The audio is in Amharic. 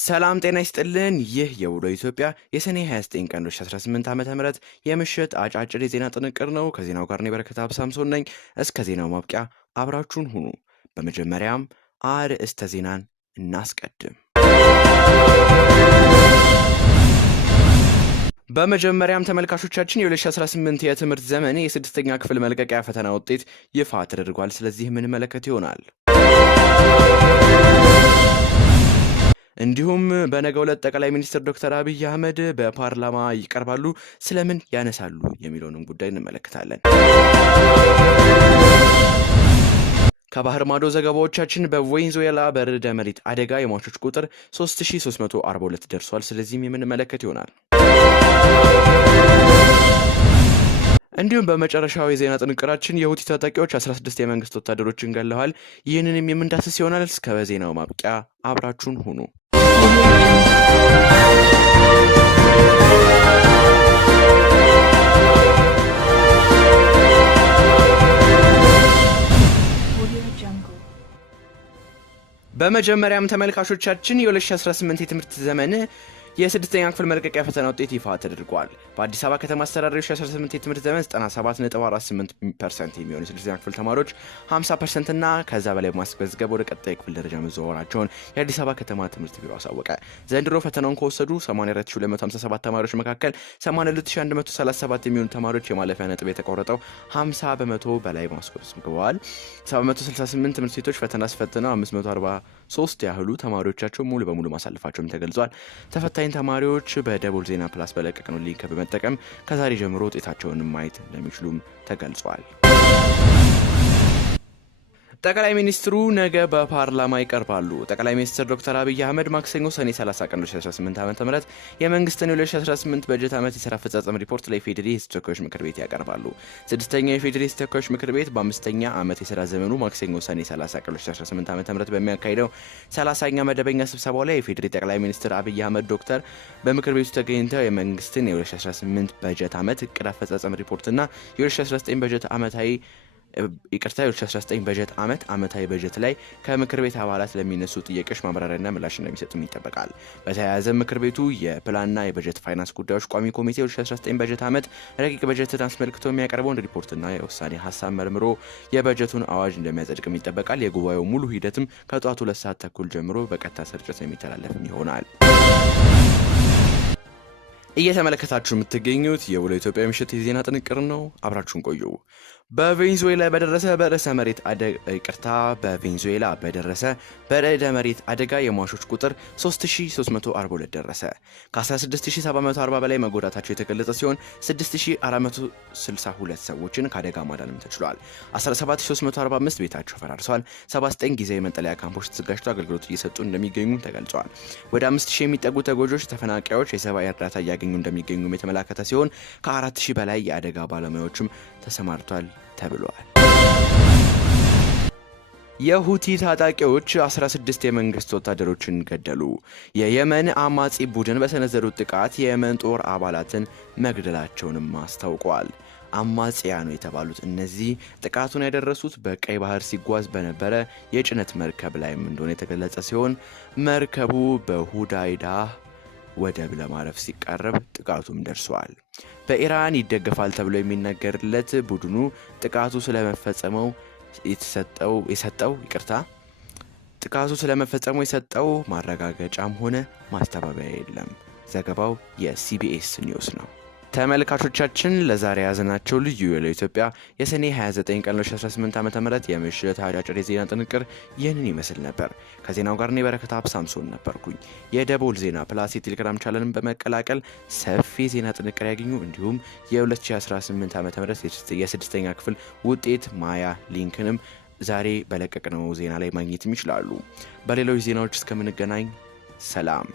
ሰላም ጤና ይስጥልን። ይህ የውሎ ኢትዮጵያ የሰኔ 29 ቀን 2018 ዓ.ም የምሽት አጫጭር የዜና ጥንቅር ነው። ከዜናው ጋር ነው በረከት አብሳምሶን ነኝ። እስከ ዜናው ማብቂያ አብራችሁን ሁኑ። በመጀመሪያም አርዕስተ ዜናን እናስቀድም። በመጀመሪያም ተመልካቾቻችን የ2018 የትምህርት ዘመን የስድስተኛ ክፍል መልቀቂያ ፈተና ውጤት ይፋ ተደርጓል። ስለዚህ ምን መለከት ይሆናል። እንዲሁም በነገው ዕለት ጠቅላይ ሚኒስትር ዶክተር አብይ አህመድ በፓርላማ ይቀርባሉ፣ ስለምን ያነሳሉ የሚለውንም ጉዳይ እንመለከታለን። ከባህር ማዶ ዘገባዎቻችን በቬኔዙዌላ በርዕደ መሬት አደጋ የሟቾች ቁጥር 3342 ደርሷል። ስለዚህም የምንመለከት ይሆናል። እንዲሁም በመጨረሻው የዜና ጥንቅራችን የሁቲ ታጣቂዎች 16 የመንግስት ወታደሮችን ገለዋል። ይህንንም የምንዳስስ ይሆናል። እስከ ዜናው ማብቂያ አብራችሁን ሁኑ። በመጀመሪያም ተመልካቾቻችን የ2018 የትምህርት ዘመን የስድስተኛ ክፍል መልቀቂያ ፈተና ውጤት ይፋ ተደርጓል። በአዲስ አበባ ከተማ አስተዳደር 2018 የትምህርት ዘመን 97.48% የሚሆኑ የስድስተኛ ክፍል ተማሪዎች 50% እና ከዛ በላይ ማስመዝገብ ወደ ቀጣይ ክፍል ደረጃ መዘዋወራቸውን የአዲስ አበባ ከተማ ትምህርት ቢሮ አሳወቀ። ዘንድሮ ፈተናውን ከወሰዱ 84257 ተማሪዎች መካከል 82137 የሚሆኑ ተማሪዎች የማለፊያ ነጥብ የተቆረጠው 50 በመቶ በላይ ማስመዝግበዋል። 768 ትምህርት ቤቶች ፈተና አስፈትነው 543 ያህሉ ተማሪዎቻቸው ሙሉ በሙሉ ማሳለፋቸውም ተገልጿል። ተፈታኝ ተማሪዎች በደቡል ዜና ፕላስ በለቀቅነው ሊንክ በመጠቀም ከዛሬ ጀምሮ ውጤታቸውን ማየት እንደሚችሉም ተገልጿል። ጠቅላይ ሚኒስትሩ ነገ በፓርላማ ይቀርባሉ። ጠቅላይ ሚኒስትር ዶክተር አብይ አህመድ ማክሰኞ ሰኔ 30 ቀን 2018 ዓ.ም የመንግስትን 2018 በጀት ዓመት የሥራ አፈጻጸም ሪፖርት ለኢፌዴሪ ተወካዮች ምክር ቤት ያቀርባሉ። ስድስተኛው የኢፌዴሪ ተወካዮች ምክር ቤት በአምስተኛ ዓመት የሥራ ዘመኑ ማክሰኞ ሰኔ 30 ቀን 2018 ዓ.ም በሚያካሂደው 30ኛ መደበኛ ስብሰባው ላይ የኢፌዴሪ ጠቅላይ ሚኒስትር አብይ አህመድ ዶክተር በምክር ቤቱ ተገኝተው የመንግስትን የ2018 በጀት ዓመት እቅድ አፈጻጸም ሪፖርትና የ2019 በጀት ዓመታዊ 2019 በጀት ዓመታዊ በጀት ላይ ከምክር ቤት አባላት ለሚነሱ ጥያቄዎች ማብራሪያና ምላሽ እንደሚሰጡም ይጠበቃል። በተያያዘ ምክር ቤቱ የፕላንና የበጀት ፋይናንስ ጉዳዮች ቋሚ ኮሚቴ 2019 በጀት ዓመት ረቂቅ በጀትን አስመልክቶ የሚያቀርበውን ሪፖርትና የውሳኔ ሀሳብ መርምሮ የበጀቱን አዋጅ እንደሚያጸድቅም ይጠበቃል። የጉባኤው ሙሉ ሂደትም ከጠዋቱ 2 ሰዓት ተኩል ጀምሮ በቀጥታ ስርጭት የሚተላለፍም ይሆናል። እየተመለከታችሁ የምትገኙት የውሎ ኢትዮጵያ ምሽት የዜና ጥንቅር ነው። አብራችሁን ቆዩ። በቬኔዙዌላ በደረሰ በርዕደ መሬት አደጋ የሟቾች ቁጥር 3342 ደረሰ። ከ16740 በላይ መጎዳታቸው የተገለጸ ሲሆን 6462 ሰዎችን ከአደጋ ማዳንም ተችሏል። 17345 ቤታቸው ፈራርሷል። 79 ጊዜያዊ መጠለያ ካምፖች ተዘጋጅተው አገልግሎት እየሰጡ እንደሚገኙ ተገልጿል። ወደ 5000 የሚጠጉ ተጎጂዎች ተፈናቃዮች የሰብአዊ እርዳታ እያገኙ እንደሚገኙም የተመላከተ ሲሆን ከ4000 በላይ የአደጋ ባለሙያዎችም ተሰማርቷል ተብሏል። የሁቲ ታጣቂዎች 16 የመንግስት ወታደሮችን ገደሉ። የየመን አማጺ ቡድን በሰነዘሩት ጥቃት የየመን ጦር አባላትን መግደላቸውንም አስታውቋል። አማጺያኑ የተባሉት እነዚህ ጥቃቱን ያደረሱት በቀይ ባህር ሲጓዝ በነበረ የጭነት መርከብ ላይም እንደሆነ የተገለጸ ሲሆን መርከቡ በሁዳይዳ ወደብ ለማረፍ ሲቃረብ ጥቃቱም ደርሷል። በኢራን ይደገፋል ተብሎ የሚነገርለት ቡድኑ ጥቃቱ ስለመፈጸሙ የሰጠው ማረጋገጫም ሆነ ማስተባበያ የለም። ዘገባው የሲቢኤስ ኒውስ ነው። ተመልካቾቻችን ለዛሬ ያዘናቸው ልዩ የኢትዮጵያ የሰኔ 29 ቀን 2018 ዓ.ም የምሽት አጫጭር የዜና ጥንቅር ይህንን ይመስል ነበር። ከዜናው ጋር እኔ በረከት አብሳምሶን ነበርኩኝ። የደቦል ዜና ፕላስ የቴሌግራም ቻናልን በመቀላቀል ሰፊ ዜና ጥንቅር ያገኙ። እንዲሁም የ2018 ዓ.ም የስድስተኛ ክፍል ውጤት ማያ ሊንክንም ዛሬ በለቀቅነው ዜና ላይ ማግኘት ይችላሉ። በሌሎች ዜናዎች እስከምንገናኝ ሰላም።